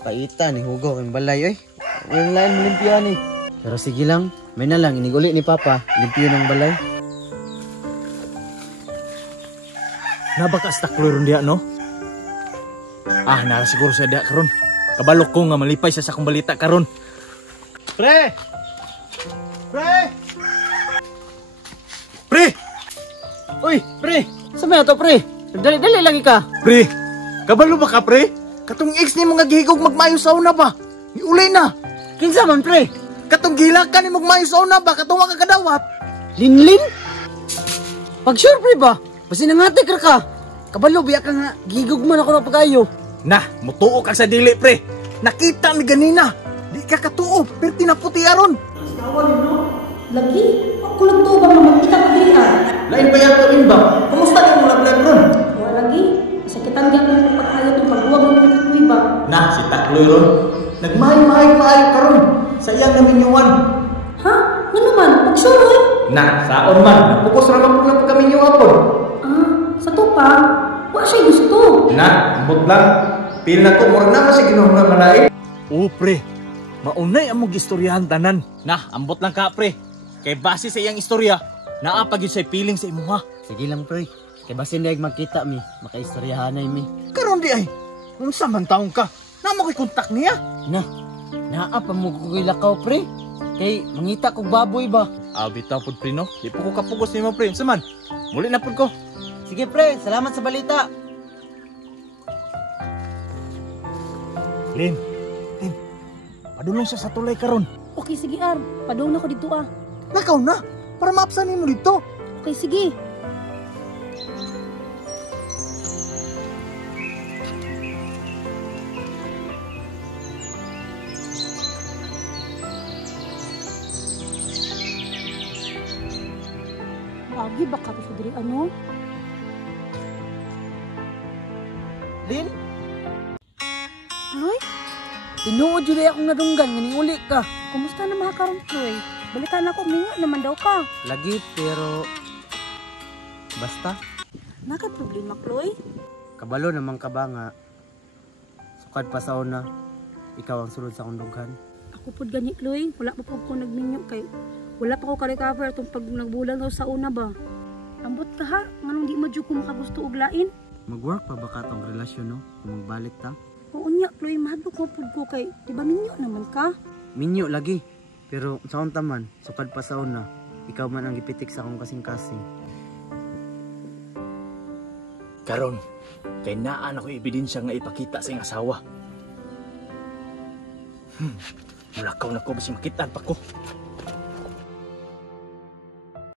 Paita ni hugaw ang balay, oy. Walang lain malimpiyan ni. Pero sige lang, may na lang, iniguli ni Papa, limpyo ng balay. Nabakas taklo ron diya, no? Nara siguro siya diya karon. Kabalok ko nga malipay siya sa akong balita karon. Pre! Pre! Pre! Uy, pre! Saan to, pre? Dali-dali lagi ka. Pre! Kabalo ba ka, pre? Katong ex ni mga gihigog magmayo sa una ba? Iulay na! Kinsa man, pre? Katong gilakan ni magmayo sa una ba? Katong makakadawat? Linlin? Pag sure, pre ba? Basi nangatik ka. Kabalo, biya ka nga. Gigog man ako na pag-ayo. Nah, mutuo ka sa dili, pre. Nakita mi ganina. Di ka katuo, pero tinaputi aron. Tawa no? Lagi? Ako lang to ba makita ko diri ah? Lain pa yan to ba? Kumusta yung mulaglag ron? Wala lagi. Sakitan gyud ko pagkayo tong pagduwag ng kuy ba? Nah, si Takloy ron. Nagmahay-mahay karon sa iyang naminyuan. Ha? Ngano man? Pagsuroy? Nah, saon man. Napukus ra man pula kami niyo apon. Sa to pa? Wa siya gusto. Nah, ambot lang. Pil na ko mura na kasi ginuhura malay. Oo, pre. Maunay among istoryahan tanan. Nah, ambot lang ka, pre. Kay base sa iyang istorya, naapag yun sa piling sa imuha. Sige lang, pre. Kay basin daig magkita mi, makaistoryahanay mi. Karon di ay. Unsa man taong ka? Namo ko'y kontak niya. Naapa mo kukuy lakaw, pre. Kay mangita kog baboy ba? Bitaw pud, pre, no? Di po ko kapugos ni mo, pre. Unsa man? Muli na pud ko. Sige, pre. Salamat sa balita. Lin. Padulong siya sa tulay karon. Okay, sige Ar. Padung na ko dito ah. Nakaw na. Para maapsanin mo dito. Okay, sige. Lagi ba ka sa diri ano? Lin? Chloe? Tinuod yun akong nadunggan, nganing uli ka. Kumusta na mga karon, Chloe? Balikan ako, mingo naman daw ka. Lagi, pero... Basta, Nakay problema, Chloe? kabalo naman ka ba nga. Sukad pa sa una, ikaw ang sulod sa akong dughan. Ako pod gani, Chloe. Wala pa po ko nagminyo kay wala pa ko ka-recover itong pag nagbulan daw sa una ba. Ambot ka ha, nganong di mo dyan ko makagusto og lain. Mag-work pa ba ka tong relasyon, no? Kung magbalik ta? Oo niya, Chloe, mahadlo ko pod ko kay di ba minyo naman ka? Minyo lagi. Pero sa unta man, sukad pa sa una, ikaw man ang gipitik sa akong kasing-kasing. Karon, kay naan ako ebidensya nga ipakita sa iyong asawa. Mulakaw na ko basi makitaan pa ko.